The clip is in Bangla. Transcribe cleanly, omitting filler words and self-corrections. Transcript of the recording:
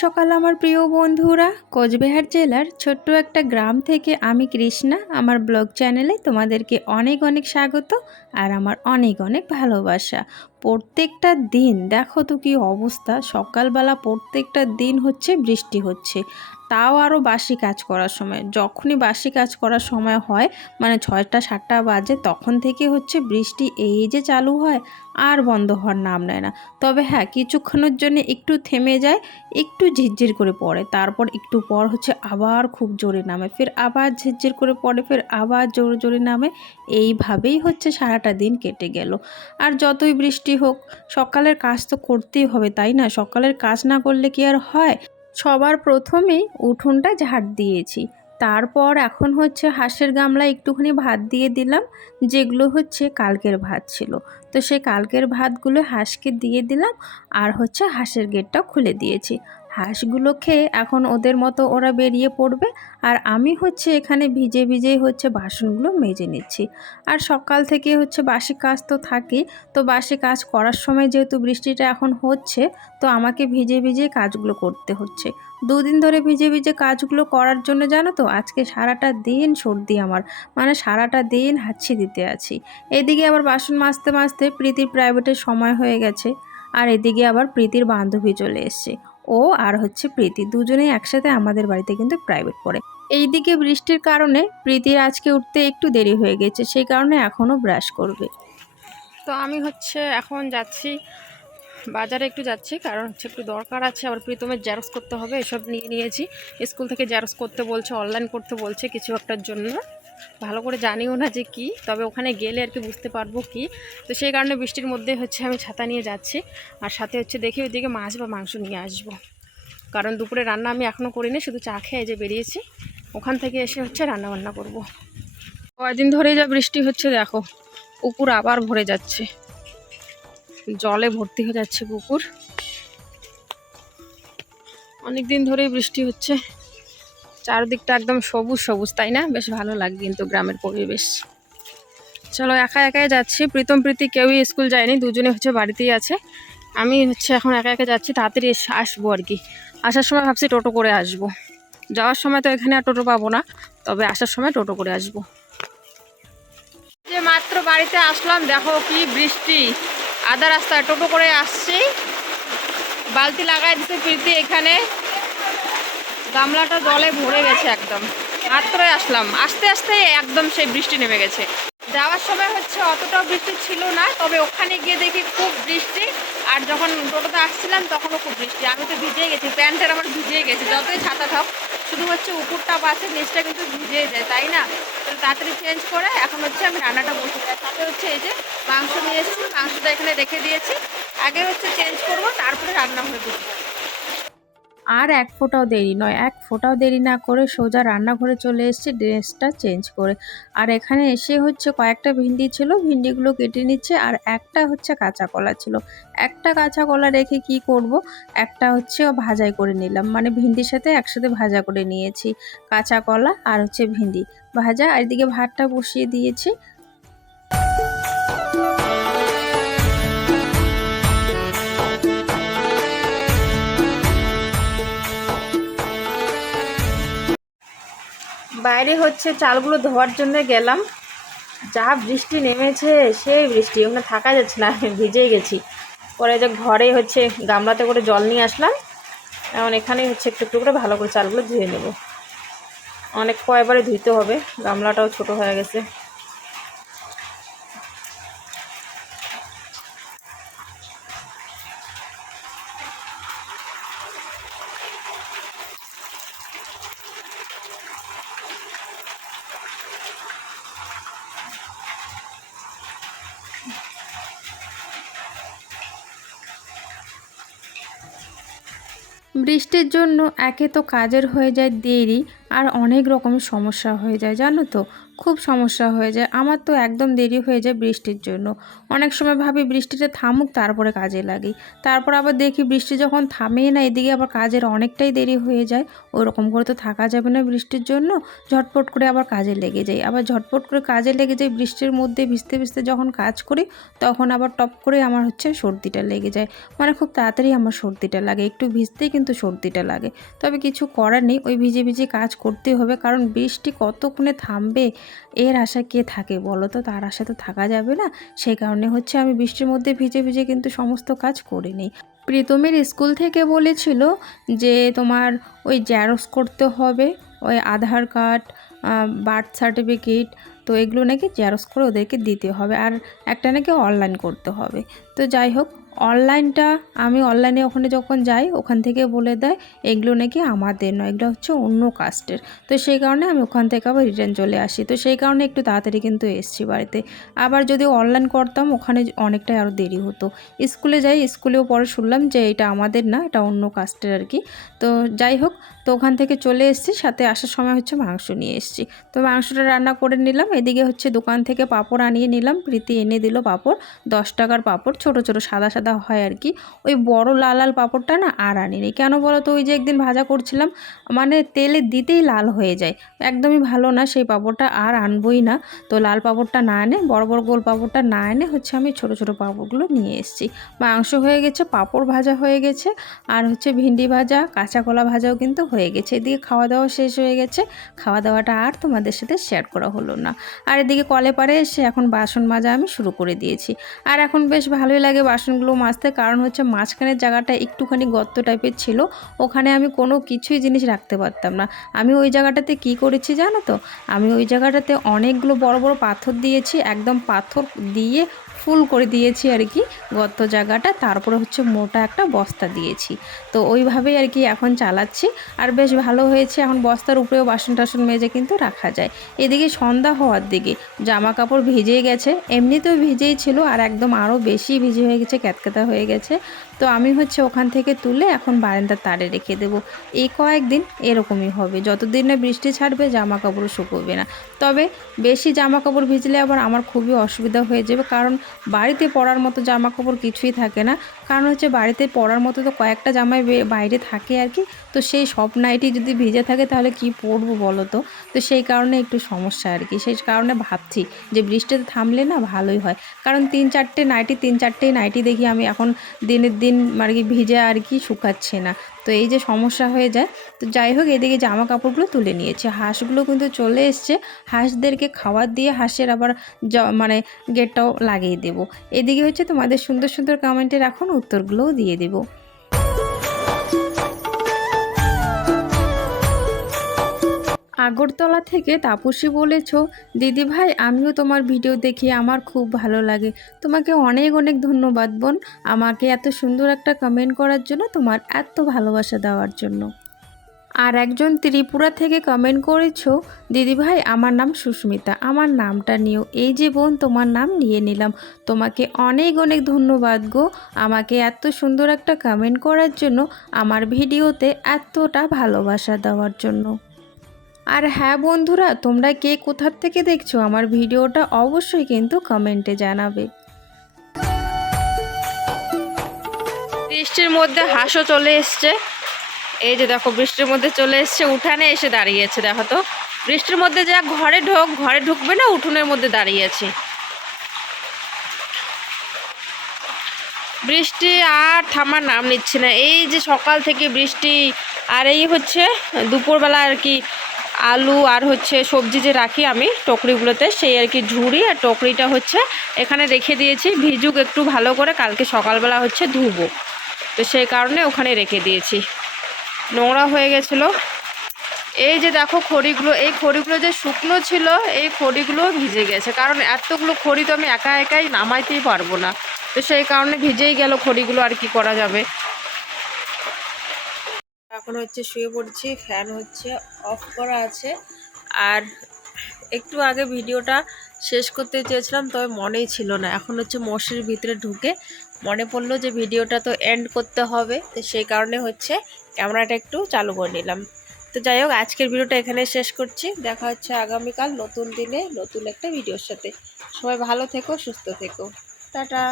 সকাল আমার প্রিয় বন্ধুরা। কোচবিহার জেলার ছোট্ট একটা গ্রাম থেকে আমি কৃষ্ণা আমার ব্লগ চ্যানেলে তোমাদেরকে অনেক অনেক স্বাগত আর আমার অনেক অনেক ভালোবাসা। প্রত্যেকটা দিন দেখো তো কি অবস্থা, সকালবেলা প্রত্যেকটা দিন হচ্ছে বৃষ্টি হচ্ছে, তাও আরও বাসি কাজ করার সময়। যখনই বাসি কাজ করার সময় হয় মানে 6টা 7টা বাজে তখন থেকে হচ্ছে বৃষ্টি এই যে চালু হয় আর বন্ধ হওয়ার নাম নেয় না। তবে হ্যাঁ, কিছুক্ষণের জন্য একটু থেমে যায়, একটু ঝিরঝির করে পড়ে, তারপর একটু পর হচ্ছে আবার খুব জোরে নামে, ফের আবার ঝিরঝির করে পড়ে, ফের আবার জোরে জোরে নামে। এইভাবেই হচ্ছে সারাটা দিন কেটে গেল। আর যতই বৃষ্টি হোক সকালের কাজ তো করতেই হবে, তাই না? সকালের কাজ না করলে কি আর হয়? সবার প্রথমেই উঠোনটা ঝাড় দিয়েছি, তারপর এখন হচ্ছে হাঁসের গামলায় একটুখানি ভাত দিয়ে দিলাম, যেগুলো হচ্ছে কালকের ভাত ছিল। তো সেই কালকের ভাতগুলো হাঁসকে দিয়ে দিলাম, আর হচ্ছে হাঁসের গেটটাও খুলে দিয়েছি। হাঁসগুলো খেয়ে এখন ওদের মতো ওরা বেরিয়ে পড়বে, আর আমি হচ্ছে এখানে ভিজে ভিজেই হচ্ছে বাসনগুলো মেজে নিচ্ছি। আর সকাল থেকে হচ্ছে বাসি কাজ তো থাকেই, তো বাসি কাজ করার সময় যেহেতু বৃষ্টিটা এখন হচ্ছে, তো আমাকে ভিজে ভিজে কাজগুলো করতে হচ্ছে। দুদিন ধরে ভিজে ভিজে কাজগুলো করার জন্য জানো তো আজকে সারাটা দিন সর্দি আমার, মানে সারাটা দিন হাঁচি দিতে আছি। এদিকে আবার বাসন মাজতে মাজতে প্রীতির প্রাইভেটের সময় হয়ে গেছে, আর এদিকে আবার প্রীতির বান্ধবী চলে এসছে। ও আর হচ্ছে প্রীতি দুজনেই একসাথে আমাদের বাড়িতে কিন্তু প্রাইভেট পড়ে। এইদিকে বৃষ্টির কারণে প্রীতির আজকে উঠতে একটু দেরি হয়ে গেছে, সেই কারণে এখনও ব্রাশ করবে। তো আমি হচ্ছে এখন যাচ্ছি বাজারে, একটু যাচ্ছি কারণ হচ্ছে একটু দরকার আছে, আবার প্রীতমের জেরক্স করতে হবে, এসব নিয়ে নিয়েছি। স্কুল থেকে জেরক্স করতে বলছে, অনলাইন করতে বলছে কিছু একটার জন্য, ভালো করে জানিও না যে কি, তবে ওখানে গেলে আর কি বুঝতে পারবো কি। তো সেই কারণে বৃষ্টির মধ্যে হচ্ছে আমি ছাতা নিয়ে যাচ্ছি, আর সাথে হচ্ছে দেখি ওইদিকে মাছ বা মাংস নিয়ে আসবো, কারণ দুপুরে রান্না আমি এখনও করিনি, শুধু চা খেয়ে যে বেরিয়েছি, ওখান থেকে এসে হচ্ছে রান্না বান্না করবো। কয়েকদিন ধরেই যা বৃষ্টি হচ্ছে দেখো, পুকুর আবার ভরে যাচ্ছে, জলে ভর্তি হয়ে যাচ্ছে পুকুর। অনেক দিন ধরেই বৃষ্টি হচ্ছে, চারদিকটা একদম সবুজ সবুজ, তাই না? বেশ ভালো লাগে কিন্তু গ্রামের পরিবেশ। চলো, একা একাই যাচ্ছি, প্রীতম প্রীতি কেউই স্কুল যায়নি, দুজনে হচ্ছে বাড়িতেই আছে। আমি হচ্ছে এখন একা একা যাচ্ছি, তাড়াতাড়ি আসবো আর কি। আসার সময় ভাবছি টোটো করে আসবো, যাওয়ার সময় তো এখানে আর টোটো পাবো না, তবে আসার সময় টোটো করে আসবো। যে মাত্র বাড়িতে আসলাম দেখো কি বৃষ্টি, আধা রাস্তায় টোটো করে আসছি, বালতি লাগাই দিতে প্রীতি, এখানে গামলাটা জলে ভরে গেছে একদম। মাত্রই আসলাম, আস্তে আস্তে একদম সেই বৃষ্টি নেমে গেছে। যাওয়ার সময় হচ্ছে অতটাও বৃষ্টি ছিল না, তবে ওখানে গিয়ে দেখি খুব বৃষ্টি, আর যখন টোটোতে আসছিলাম তখনও খুব বৃষ্টি। আমি তো ভিজে গেছি, প্যান্টের আমার ভিজে গেছে, যতই ছাতা থাক, শুধু হচ্ছে উপরটা পাশে নিচটা কিন্তু ভিজে যায়, তাই না? তো তাড়াতাড়ি চেঞ্জ করে এখন হচ্ছে আমি রান্নাটা বসে যাই। সাথে হচ্ছে এই যে মাংস নিয়ে এসেছি, মাংসটা এখানে রেখে দিয়েছি, আগে হচ্ছে চেঞ্জ করবো, তারপরে রান্না হয়ে বসবো। আর এক ফোঁটাও দেরি নয়, এক ফোঁটাও দেরি না করে সোজা রান্নাঘরে চলে এসেছি ড্রেসটা চেঞ্জ করে। আর এখানে এসে হচ্ছে কয়েকটা ভিন্ডি ছিল, ভিন্ডিগুলো কেটে নিচ্ছে, আর একটা হচ্ছে কাঁচা কলা ছিল। একটা কাঁচা কলা রেখে কি করব, একটা হচ্ছে ভাজাই করে নিলাম, মানে ভিন্ডির সাথে একসাথে ভাজা করে নিয়েছি। কাঁচা কলা আর হচ্ছে ভিন্ডি ভাজা, আর এদিকে ভাতটা বসিয়ে দিয়েছি। বাইরে হচ্ছে চালগুলো ধোয়ার জন্য গেলাম, যা বৃষ্টি নেমেছে, সেই বৃষ্টি, ওখানে থাকা যাচ্ছে না, ভিজেই গেছি। পরে যে ঘরে হচ্ছে গামলাতে করে জল নিয়ে আসলাম, এখন এখানেই হচ্ছে একটু একটু করে ভালো করে চালগুলো ধুয়ে নেব। অনেক কয়বারে ধুইতে হবে, গামলাটাও ছোট হয়ে গেছে। বৃষ্টির জন্য একে তো কাজের হয়ে যায় দেরি, আর অনেক রকমের সমস্যা হয়ে যায় জানো তো। খুব সমস্যা হয়ে যায়। আমার তো একদম দেরি হয়ে যায় বৃষ্টির জন্য। অনেক সময় ভাবি বৃষ্টিটা থামুক তারপরে কাজে লাগি। তারপর আবার দেখি বৃষ্টি যখন থামেই না, এদিকে আবার কাজের অনেকটাই দেরি হয়ে যায়। ওরকম করে তো থাকা যাবে না বৃষ্টির জন্য। ঝটপট করে আবার কাজে লেগে যাই। আবার ঝটপট করে কাজে লেগে যাই, বৃষ্টির মধ্যে ভিজতে ভিজতে যখন কাজ করি তখন আবার টপ করে আমার হচ্ছে সর্দিটা লেগে যায়। মানে খুব তাড়াতাড়ি আমার সর্দিটা লাগে, একটু ভিজতেই কিন্তু সর্দিটা লাগে। তবে কিছু করার নেই, ওই ভিজে ভিজে কাজ করতেই হবে, কারণ বৃষ্টি কতক্ষণে থামবে এর আশা কে থাকে বলো তো, তার আশা তো থাকা যাবে না। সেই কারণে হচ্ছে আমি বৃষ্টির মধ্যে ভিজে ভিজে কিন্তু সমস্ত কাজ করে নিই। প্রীতমের স্কুল থেকে বলেছিল যে তোমার ওই জেরক্স করতে হবে, ওই আধার কার্ড, বার্থ সার্টিফিকেট, তো এগুলো নাকি জেরক্স করে ওদেরকে দিতে হবে, আর একটা নাকি অনলাইন করতে হবে। তো যাই হোক, অনলাইনটা আমি অনলাইনে ওখানে যখন যাই ওখান থেকে বলে দেয় এগুলো নাকি আমাদের নয়, এগুলো হচ্ছে অন্য কাস্টের। তো সেই কারণে আমি ওখান থেকে আবার রিটার্ন চলে আসি। তো সেই কারণে একটু তাড়াতাড়ি কিন্তু এসছি বাড়িতে। আবার যদি অনলাইন করতাম ওখানে অনেকটাই আরও দেরি হতো। স্কুলে যাই, স্কুলেও পরে শুনলাম যে এটা আমাদের না, এটা অন্য কাস্টের আর কি। তো যাই হোক, তো ওখান থেকে চলে এসেছি, সাথে আসার সময় হচ্ছে মাংস নিয়ে এসেছি। তো মাংসটা রান্না করে নিলাম। এদিকে হচ্ছে দোকান থেকে পাঁপড় আনিয়ে নিলাম, প্রীতি এনে দিল পাঁপড়, 10 টাকার পাঁপড়, ছোট ছোট সাদা সাদা হয় আর কি। ওই বড় লাল লাল পাঁপড়টা না আর আনিনি, কেন বলো তো, ওই যে একদিন ভাজা করছিলাম, মানে তেলে দিতেই লাল হয়ে যায়, একদমই ভালো না সেই পাঁপড়টা, আর আনবই না। তো লাল পাঁপড়টা না এনে, বড় বড় গোল পাঁপড়টা না এনে হচ্ছে আমি ছোট ছোট পাঁপড়গুলো নিয়ে এসেছি। মাংস হয়ে গেছে, পাঁপড় ভাজা হয়ে গেছে, আর হচ্ছে ভিন্ডি ভাজা, কাঁচা কলা ভাজাও কিন্তু হয়ে গেছে। এদিকে খাওয়া দাওয়া শেষ হয়ে গেছে, খাওয়া দাওয়াটা আর তোমাদের সাথে শেয়ার করা হলো না। আর এদিকে কলে পারে এসে এখন বাসন মাজা আমি শুরু করে দিয়েছি। আর এখন বেশ ভালোই লাগে বাসনগুলো মাজতে, কারণ হচ্ছে মাঝখানের জায়গাটা একটুখানি গর্ত টাইপের ছিল, ওখানে আমি কোনো কিছুই জিনিস রাখতে পারতাম না। আমি ওই জায়গাটাতে কি করেছি জানো তো, আমি ওই জায়গাটাতে অনেকগুলো বড় বড় পাথর দিয়েছি, একদম পাথর দিয়ে ফুল করে দিয়েছি আর কি গর্ত জায়গাটা, তারপরে হচ্ছে মোটা একটা বস্তা দিয়েছি। তো ওইভাবেই আর কি এখন চালাচ্ছি, আর বেশ ভালো হয়েছে। এখন বস্তার উপরেও বাসন টাসন মেজে কিন্তু রাখা যায়। এদিকে সন্ধ্যা হওয়ার দিকে জামা কাপড় ভিজে গেছে, এমনিতেও ভিজেই ছিল, আর একদম আরও বেশি ভিজে হয়ে গেছে, ক্যাতক্যাতা হয়ে গেছে। তো আমি হচ্ছে ওখান থেকে তুলে এখন বারান্দার তারে রেখে দেবো। এই কয়েকদিন এরকমই হবে, যতদিন না বৃষ্টি ছাড়বে জামা কাপড় শুকোবে না। তবে বেশি জামা কাপড় ভিজলে আবার আমার খুবই অসুবিধা হয়ে যাবে, কারণ বাড়িতে পরার মতো জামা কাপড় কিছুই থাকে না। কারণ হচ্ছে বাড়িতে পরার মতো তো কয়েকটা জামাই বাইরে থাকে আর কি। তো সেই সব নাইটি যদি ভিজে থাকে তাহলে কি পরবো বলো তো। তো সেই কারণে একটু সমস্যা আর কি, সেই কারণে ভাবছি যে বৃষ্টিতে থামলে না ভালোই হয়, কারণ 3-4টে নাইটি দেখি আমি এখন দিনের দিন আর কি ভিজে আর কি শুকাচ্ছে না। তো এই যে সমস্যা হয়ে যায়। তো যাই হোক, এদিকে জামা কাপড়গুলো তুলে নিয়েছে, হাঁসগুলো কিন্তু চলে এসছে, হাঁসদেরকে খাবার দিয়ে হাঁসের আবার মানে গেটটাও লাগিয়ে দেবো। এদিকে হচ্ছে তোমাদের সুন্দর সুন্দর কমেন্টের এখন উত্তরগুলোও দিয়ে দেবো। আগরতলা থেকে তাপসী বলেছ, দিদি ভাই আমিও তোমার ভিডিও দেখি, আমার খুব ভালো লাগে। তোমাকে অনেক অনেক ধন্যবাদ বোন, আমাকে এত সুন্দর একটা কমেন্ট করার জন্য, তোমার এত ভালোবাসা দেওয়ার জন্য। আর একজন ত্রিপুরা থেকে কমেন্ট করেছো, দিদি ভাই আমার নাম সুস্মিতা, আমার নামটা নিও। এই যে বোন তোমার নাম নিয়ে নিলাম, তোমাকে অনেক অনেক ধন্যবাদ গো, আমাকে এত সুন্দর একটা কমেন্ট করার জন্য, আমার ভিডিওতে এতটা ভালোবাসা দেওয়ার জন্য। আর হ্যাঁ বন্ধুরা, তোমরা কে কোথার থেকে দেখছো আমার ভিডিওটা অবশ্যই কিন্তু কমেন্টে জানাবে। বৃষ্টির মধ্যে হাঁসও চলে এসছে, এই যে দেখো বৃষ্টির মধ্যে চলে এসছে, উঠানে এসে দাঁড়িয়েছে। দেখো তো বৃষ্টির মধ্যে যা ঘরে ঢুকবে না, উঠোনের মধ্যে দাঁড়িয়েছে। বৃষ্টি আর থামার নাম নিচ্ছে না, এই যে সকাল থেকে বৃষ্টি। আর এই হচ্ছে দুপুরবেলা আর কি আলু আর হচ্ছে সবজি যে রাখি আমি টকরিগুলোতে, সেই আর কি ঝুড়ি আর টকরিটা হচ্ছে এখানে রেখে দিয়েছি, ভিজুক একটু ভালো করে, কালকে সকালবেলা হচ্ছে ধুবো। তো সেই কারণে ওখানে রেখে দিয়েছি, নোংরা হয়ে গেছিলো। এই যে দেখো খড়িগুলো, এই খড়িগুলো যে শুকনো ছিল, এই খড়িগুলো ভিজে গেছে, কারণ এতগুলো খড়ি তো আমি একা একাই নামাইতেই পারবো না। তো সেই কারণে ভিজেই গেল খড়িগুলো, আর কি করা যাবে। এখন হচ্ছে শুয়ে পড়ছি, ফ্যান হচ্ছে অফ করা আছে। আর একটু আগে ভিডিওটা শেষ করতে চেয়েছিলাম, তবে মনেই ছিল না। এখন হচ্ছে মশারির ভিতরে ঢুকে মনে পড়লো যে ভিডিওটা তো এন্ড করতে হবে, তো সেই কারণে হচ্ছে ক্যামেরাটা একটু চালু করে নিলাম। তো যাই হোক, আজকের ভিডিওটা এখানে শেষ করছি। দেখা হচ্ছে আগামীকাল নতুন দিনে নতুন একটা ভিডিওর সাথে। সবাই ভালো থেকো, সুস্থ থেকো। টাটা।